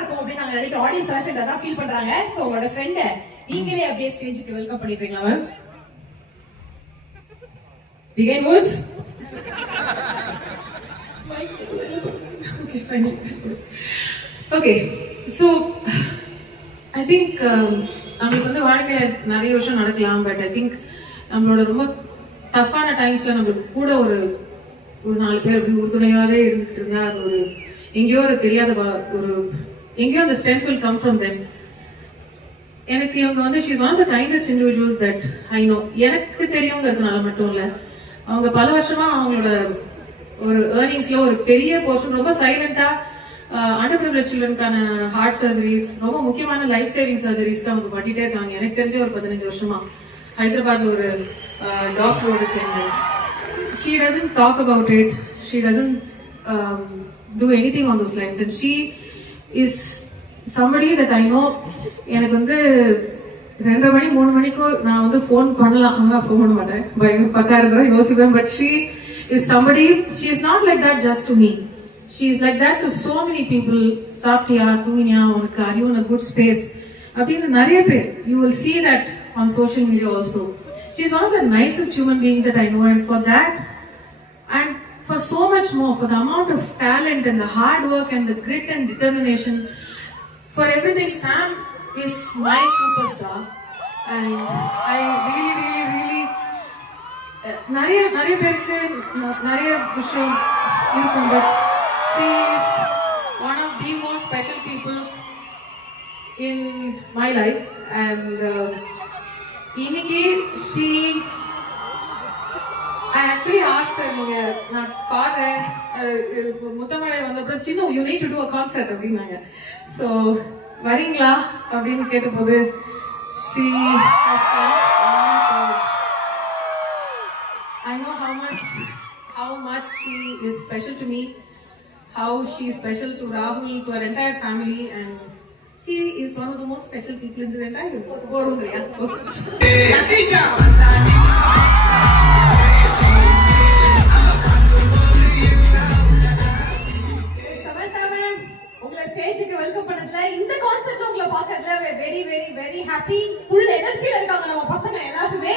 இருக்கும் அப்படின்னு நாங்க நினைக்கிறோம். ஆடியன்ஸ் எல்லாம் சேர்ந்து அதான் ஃபீல் பண்றாங்க. சோ உங்களோட ஃப்ரெண்ட நீங்களே அப்படியே ஸ்டேஜுக்கு வெல்கம் பண்ணிடுறீங்களா மேம்? பிகைன் வேர்ட்ஸ். Okay, fine. Okay, so I think நம்மளுக்கு வந்து வாழ்க்கையில நிறைய விஷயம் நடக்கலாம். பட் ஐ திங்க் நம்மளோட ரொம்ப டஃப்பான டைம்ஸ்ல நம்மளுக்கு கூட ஒரு 4 பேர் அப்படி உறுதுணையாவே இருந்துட்டு இருந்தா அது ஒரு எங்கேயோ ஒரு தெரியாத ஒரு எங்கேயோ அந்த strength will come from them. எனக்கு இவங்க வந்து she's one of the kindest individuals that I know. எனக்கு தெரியுங்கிறதுனால மட்டும் இல்ல, அவங்க பல வருஷமா அவங்களோட ஒரு ஏர்னிங்ஸ்ல ஒரு பெரிய போர்ஷன் ரொம்ப சைலண்டா அண்டர் பிரிவிலேஜ் சில்ட்ரனுக்கான ஹார்ட் சர்ஜரிஸ், ரொம்ப முக்கியமான லைஃப் சேவிங் சர்ஜரிஸ் தான் அவங்க பண்ணிட்டே இருக்காங்க. எனக்கு தெரிஞ்ச ஒரு 15 வருஷமா ஹைதராபாத்ல ஒரு டாக்டரோட சேர்ந்து. She doesn't talk about it. She doesn't do anything on those lines. And she is somebody that I know. எனக்கு வந்து 2 மணி 3 மணிக்கு நான் வந்து ஃபோன் பண்ணலாம், ஆனால் ஃபோன் பண்ண மாட்டேன், பயங்கர 10,000 யோசிப்பேன். But she is somebody, she is not like that just to me. She is like that to so many people. சாப்பிட்டியா, தூங்கினியா, உனக்கு are you in a good space அப்படின்னு நிறைய பேர். You will see that on social media also. She is one of the nicest human beings that I know, and for that and for so much more, for the amount of talent and the hard work and the grit and determination, for everything, Sam is my superstar. And I really நிறைய பேருக்கு நிறைய விஷயம் இருக்கும், but she is one of the most special people in my life. And இன்னைக்கு I actually asked her, நான் பாடுறேன் முத்தமழை வந்தப்பறம் சின்ன you need to do a concert அப்படின்னாங்க. ஸோ வரீங்களா அப்படின்னு கேட்டபோது she has come. I know how much she is special to me, how she is special to Rahul, to our entire family, and she is one of the most special people in this entire universe. Samantha ma'am, உங்களை ஸ்டேஜுக்கு வெல்கம் பண்ணதுல, இந்த கான்செர்ட்ல உங்களை பார்க்கறதுல very happy. full எனர்ஜில இருக்காங்க நம்ம பசங்க எல்லாருமே.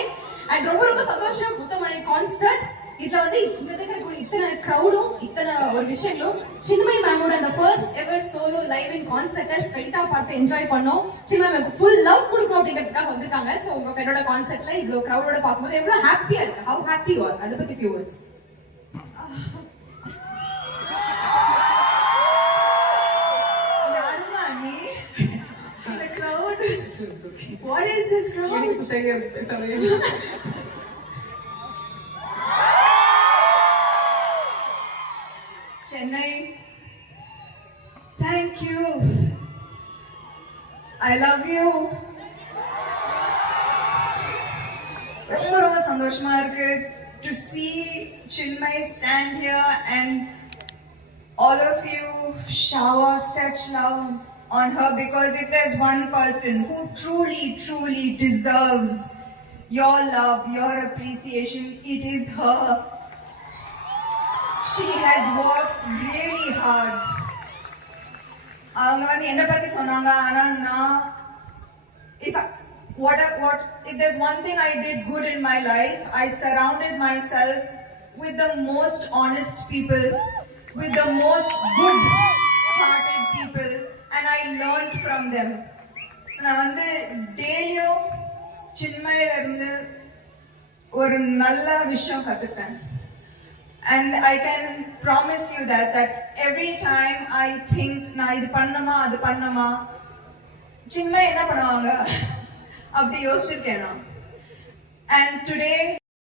அண்ட் ரொம்ப சந்தோஷம். முத்தமழை கான்செர்ட் இதுல வந்து இங்க இருக்கிற இத்தனை கிரௌடும் இத்தனை ஒரு விஷயங்களும் சின்மயி மேமோட அந்த first ever solo live in கான்செர்ட்டை ஸ்ட்ரைட்டா பார்த்து என்ஜாய் பண்ணோம். சின்மயி மேமுக்கு ஃபுல் லவ் கொடுக்கணும் அப்படிங்கிறதுக்காக வந்திருக்காங்க. ஸோ உங்க ஃப்ரெண்டோட கான்செர்ட்ல இவ்வளவு கிரௌடோட பார்க்கும்போது எவ்வளவு ஹாப்பியா இருக்கு. ஹவு ஹாப்பி யூ ஆர், அதை பத்தி few words. What is this crowd? Chennai, thank you. I love you. ரொம்ப சந்தோஷமா இருக்கு to see Chinmay stand here and all of you shower such love on her, because if there's one person who truly deserves your love, your appreciation, it is her. She has worked really hard. அவங்க வந்து என்ன பத்தி சொன்னாங்க, ஆனா நான் if there's one thing I did good in my life, I surrounded myself with the most honest people, with the most good hearted people, and I learned from them. நான் வந்து டெய்லியும் சின்மயில இருந்து ஒரு நல்ல விஷயம் கத்துட்டேன். And I can promise you that every time I think நான் இது பண்ணமா அது பண்ணமா, சின்மயி என்ன பண்ணுவாங்க அப்படி யோசிச்சிருக்கேன். And today